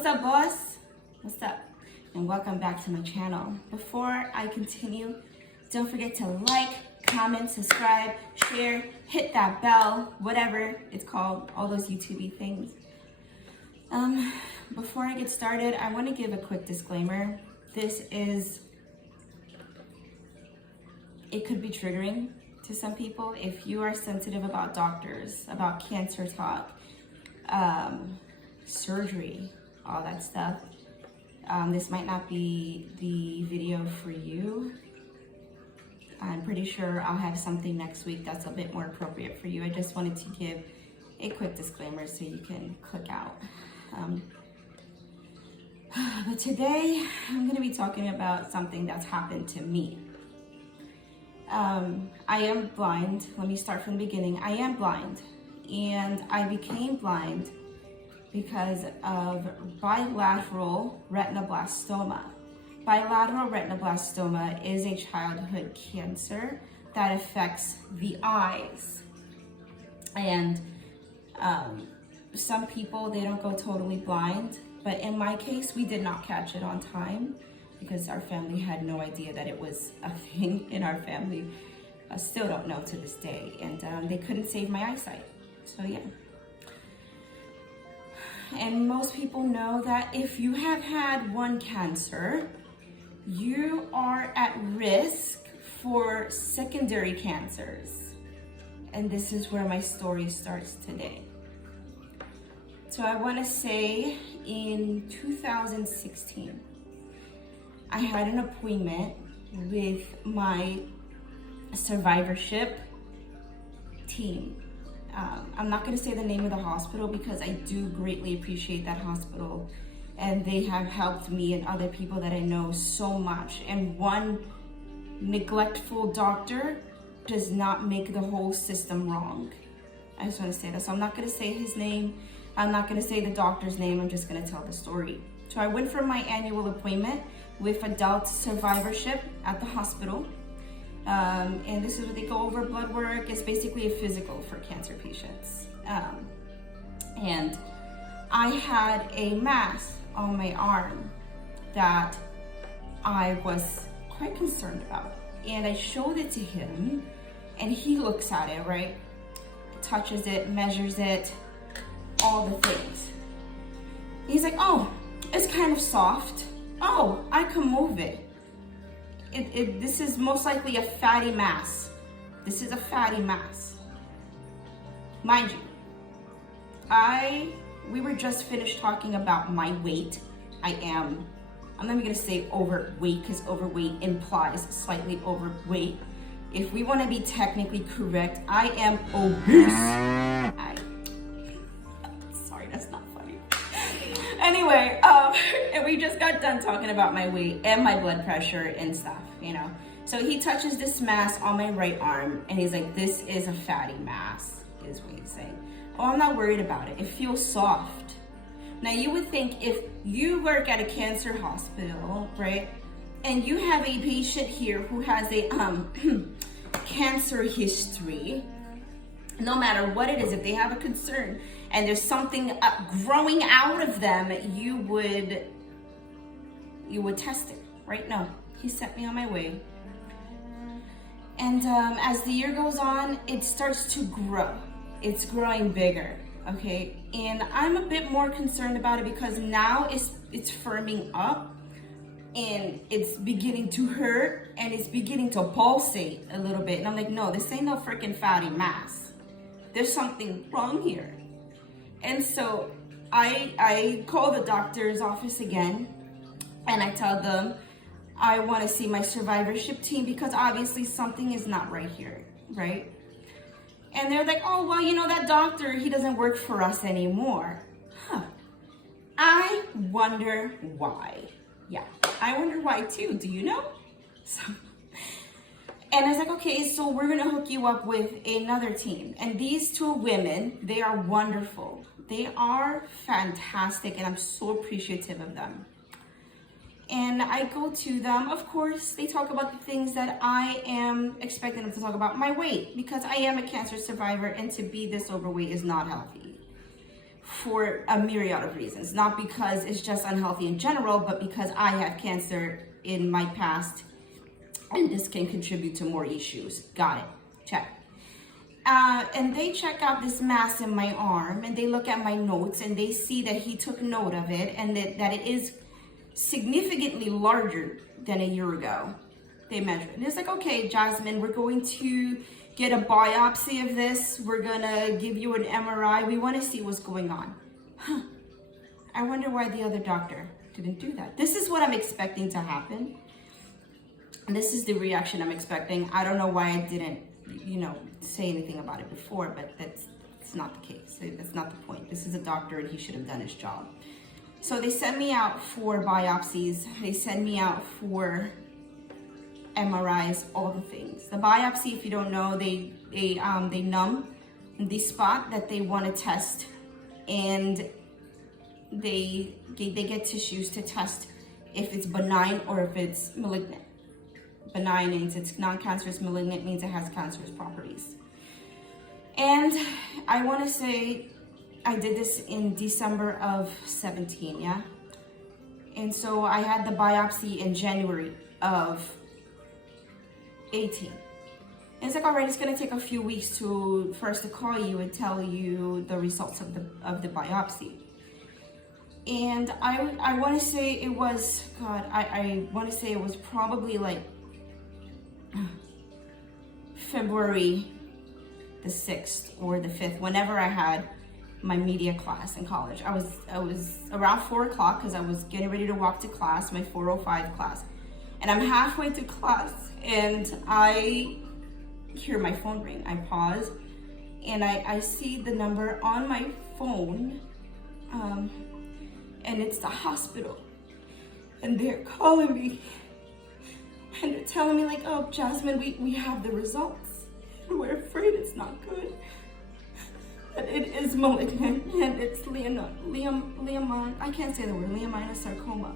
What's up, boss? What's up? And welcome back to my channel. Before I continue, don't forget to like, comment, subscribe, share, hit that bell, whatever it's called, all those YouTube-y things. Before I get started, I want to give a quick disclaimer. It could be triggering to some people if you are sensitive about doctors, about cancer talk, surgery, all that stuff. This might not be the video for you. I'm pretty sure I'll have something next week that's a bit more appropriate for you. I just wanted to give a quick disclaimer so you can click out. But today I'm going to be talking about something that's happened to me. I am blind. Let me start from the beginning. I am blind, and I became blind because of bilateral retinoblastoma. Bilateral retinoblastoma is a childhood cancer that affects the eyes. And some people, they don't go totally blind, but in my case, we did not catch it on time because our family had no idea that it was a thing in our family. I still don't know to this day, and they couldn't save my eyesight, so yeah. And most people know that if you have had one cancer, you are at risk for secondary cancers. And this is where my story starts today. So I want to say in 2016, I had an appointment with my survivorship team. I'm not going to say the name of the hospital because I do greatly appreciate that hospital, and they have helped me and other people that I know so much. And one neglectful doctor does not make the whole system wrong. I just want to say that. So I'm not going to say his name. I'm not going to say the doctor's name. I'm just going to tell the story. So I went for my annual appointment with adult survivorship at the hospital. And this is where they go over blood work. It's basically a physical for cancer patients. And I had a mass on my arm that I was quite concerned about. And I showed it to him, and he looks at it, right? Touches it, measures it, all the things. He's like, oh, it's kind of soft. Oh, I can move it. This is most likely a fatty mass. This is a fatty mass. Mind you, we were just finished talking about my weight. I'm not even gonna say overweight because overweight implies slightly overweight. If we wanna be technically correct, I am obese. Sorry, that's not funny. Anyway, and we just got done talking about my weight and my blood pressure and stuff, you know. So he touches this mass on my right arm, and he's like, this is a fatty mass, is what he's saying. Oh, I'm not worried about it. It feels soft. Now, you would think if you work at a cancer hospital, right, and you have a patient here who has a cancer history, no matter what it is, if they have a concern and there's something growing out of them, you would test it, right? No, he sent me on my way. And as the year goes on, it starts to grow. It's growing bigger, okay? And I'm a bit more concerned about it because now it's firming up, and it's beginning to hurt, and it's beginning to pulsate a little bit. And I'm like, no, this ain't no freaking fatty mass. There's something wrong here. And so I call the doctor's office again, and I tell them I want to see my survivorship team because obviously something is not right here, right? And they're like, oh, well, you know, that doctor, he doesn't work for us anymore. Huh. I wonder why. Yeah, I wonder why too. Do you know? And I was like, okay, so we're gonna hook you up with another team. And these two women, they are wonderful. They are fantastic, and I'm so appreciative of them. And I go to them, of course, they talk about the things that I am expecting them to talk about. My weight, because I am a cancer survivor, and to be this overweight is not healthy. for a myriad of reasons. Not because it's just unhealthy in general, but because I have cancer in my past and this can contribute to more issues. Got it. Check. And they check out this mass in my arm and they look at my notes and they see that he took note of it and that it is significantly larger than a year ago. They measure it. And it's like, okay, Jasmine, we're going to get a biopsy of this. We're gonna give you an MRI. We wanna see what's going on. Huh. I wonder why the other doctor didn't do that. This is what I'm expecting to happen. And this is the reaction I'm expecting. I don't know why I didn't, say anything about it before, but that's not the case. That's not the point. This is a doctor and he should have done his job. So they send me out for biopsies. They send me out for MRIs, all the things. The biopsy, if you don't know, they numb the spot that they want to test, and they get tissues to test if it's benign or if it's malignant. Benign means it's non-cancerous, malignant means it has cancerous properties. And I want to say I did this in December of 17, yeah? And so I had the biopsy in January of 18. And it's like, all right, it's gonna take a few weeks for us to call you and tell you the results of the biopsy. And I want to say it was, I want to say it was probably like February the 6th or the 5th, whenever I had my media class in college. I was around 4 o'clock because I was getting ready to walk to class, my 4:05 class. And I'm halfway to class and I hear my phone ring. I pause and I see the number on my phone, and it's the hospital. And they're calling me and they're telling me like, oh, Jasmine, we have the results. We're afraid it's not good. That it is malignant and it's I can't say the word, leiomyosarcoma.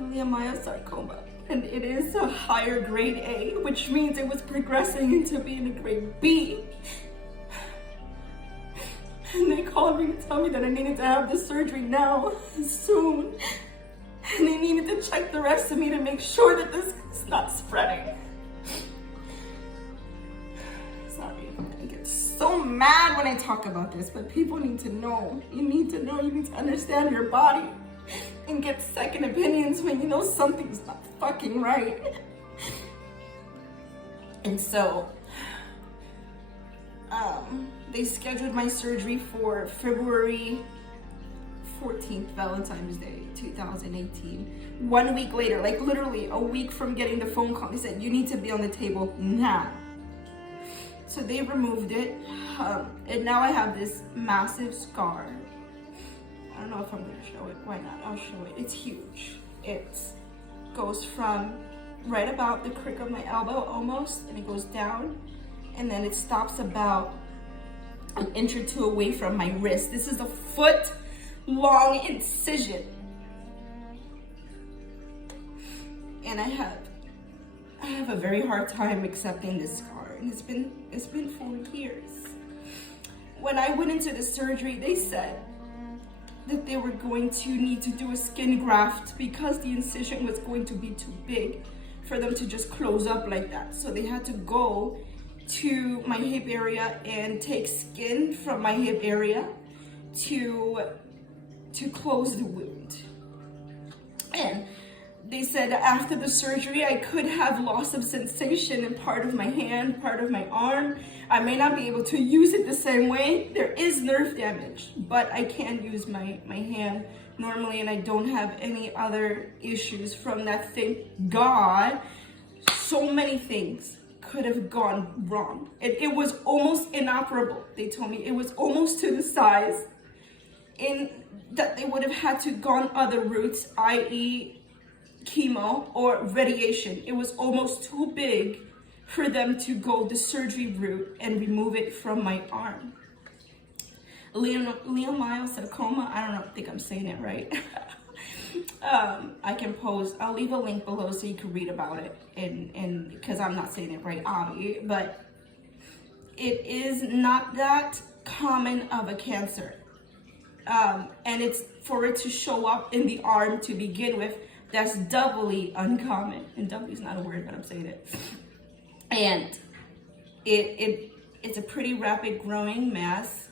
Leiomyosarcoma. And it is a higher grade A, which means it was progressing into being a grade B. And they called me to tell me that I needed to have the surgery now, soon. And they needed to check the rest of me to make sure that this is not spreading. Sorry, I get so mad when I talk about this, but people need to know. You need to know, you need to understand your body and get second opinions when you know something's not fucking right. And so, they scheduled my surgery for February 14th, Valentine's Day, 2018. 1 week later, like literally a week from getting the phone call, they said, you need to be on the table now. So they removed it, and now I have this massive scar. I don't know if I'm gonna show it, why not? I'll show it, it's huge. It goes from right about the crick of my elbow almost, and it goes down, and then it stops about an inch or two away from my wrist. This is a foot-long incision. And I have a very hard time accepting this scar, and it's been 4 years. When I went into the surgery, they said that they were going to need to do a skin graft because the incision was going to be too big for them to just close up like that. So they had to go to my hip area and take skin from my hip area to close the wound. And they said after the surgery, I could have loss of sensation in part of my hand, part of my arm. I may not be able to use it the same way. There is nerve damage, but I can use my hand normally, and I don't have any other issues from that. Thank God. So many things could have gone wrong. It was almost inoperable. They told me it was almost to the size in that they would have had to gone other routes, i.e. chemo or radiation. It was almost too big for them to go the surgery route and remove it from my arm. Leiomyosarcoma, I don't think I'm saying it right. I'll leave a link below so you can read about it, and because I'm not saying it right, obviously, but it is not that common of a cancer. And it's for it to show up in the arm to begin with, that's doubly uncommon. And doubly is not a word, but I'm saying it. And it's a pretty rapid growing mass,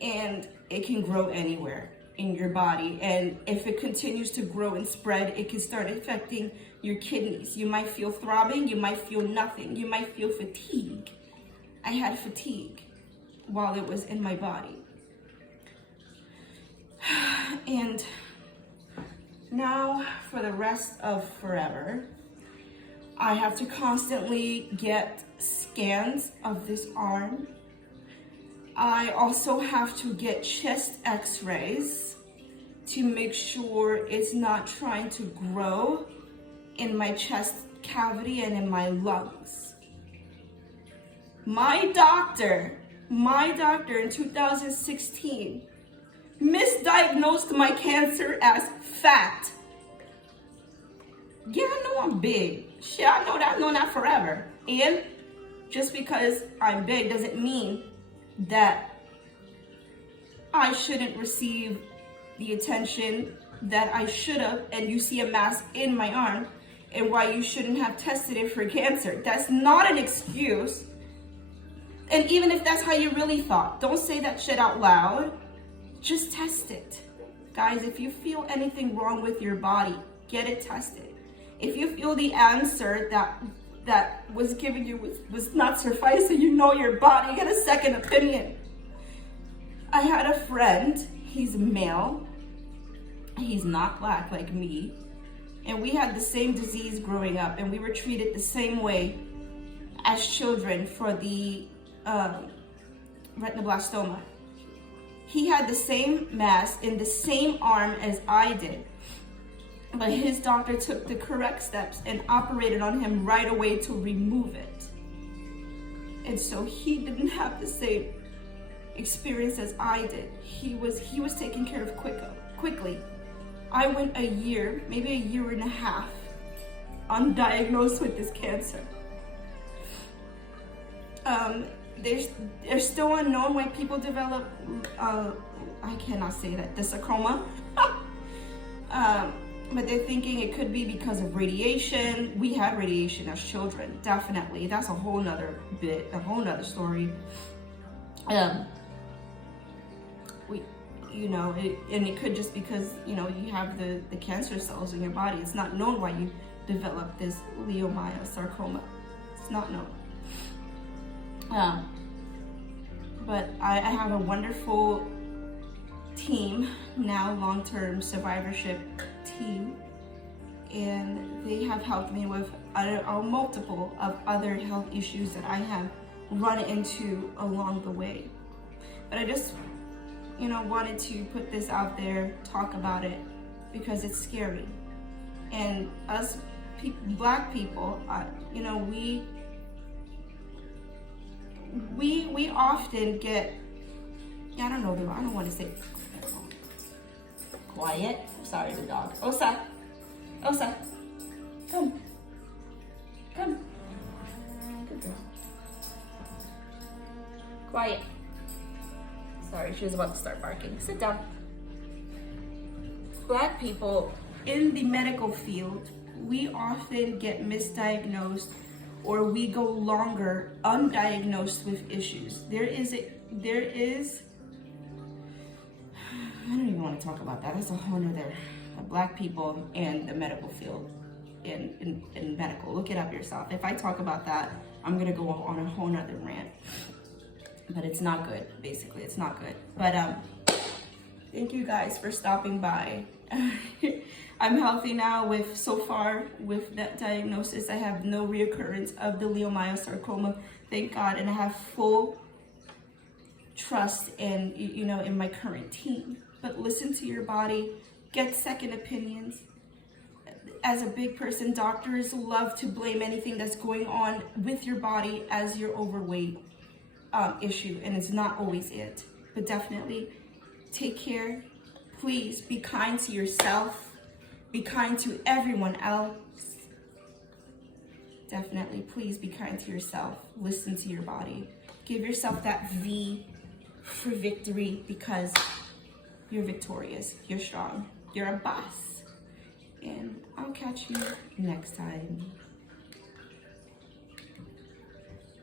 and it can grow anywhere in your body. And if it continues to grow and spread, it can start affecting your kidneys. You might feel throbbing, you might feel nothing, you might feel fatigue. I had fatigue while it was in my body. And now for the rest of forever, I have to constantly get scans of this arm. I also have to get chest x-rays to make sure it's not trying to grow in my chest cavity and in my lungs. My doctor in 2016 misdiagnosed my cancer as fat. Yeah, I know I'm big. Shit, I know that. I've known that forever. And just because I'm big doesn't mean that I shouldn't receive the attention that I should have, and you see a mass in my arm, and why you shouldn't have tested it for cancer. That's not an excuse. And even if that's how you really thought, don't say that shit out loud. Just test it. Guys, if you feel anything wrong with your body, get it tested. If you feel the answer that was given you was not sufficing, you know your body, get a second opinion. I had a friend, he's male, he's not black like me, and we had the same disease growing up, and we were treated the same way as children for the retinoblastoma. He had the same mass in the same arm as I did, but his doctor took the correct steps and operated on him right away to remove it. And so he didn't have the same experience as I did. He was taken care of quickly. I went a year, maybe a year and a half, undiagnosed with this cancer. There's still unknown why people develop, I cannot say that, the sarcoma. But they're thinking it could be because of radiation. We had radiation as children, definitely. That's a whole nother bit, a whole nother story. And it could just because, you have the cancer cells in your body. It's not known why you develop this leiomyosarcoma. It's not known. But I have a wonderful team now, long-term survivorship team, and they have helped me with a multiple of other health issues that I have run into along the way. But I just, wanted to put this out there, talk about it, because it's scary. And us black people, we often get, I don't want to say quiet. Sorry, the dog. Osa, come. Good girl. Quiet. Sorry, she was about to start barking. Sit down. Black people in the medical field, we often get misdiagnosed, or we go longer undiagnosed with issues. There is, I don't even want to talk about that. That's a whole nother, black people and the medical field in medical. Look it up yourself. If I talk about that, I'm gonna go on a whole nother rant. But it's not good, basically, it's not good. But thank you guys for stopping by. I'm healthy now so far with that diagnosis. I have no reoccurrence of the leiomyosarcoma, thank God, and I have full trust in, in my current team. But listen to your body, get second opinions. As a big person, doctors love to blame anything that's going on with your body as your overweight issue, and it's not always it. But definitely take care. Please be kind to yourself. Be kind to everyone else. Definitely, please be kind to yourself. Listen to your body. Give yourself that V for victory because you're victorious, you're strong, you're a boss. And I'll catch you next time.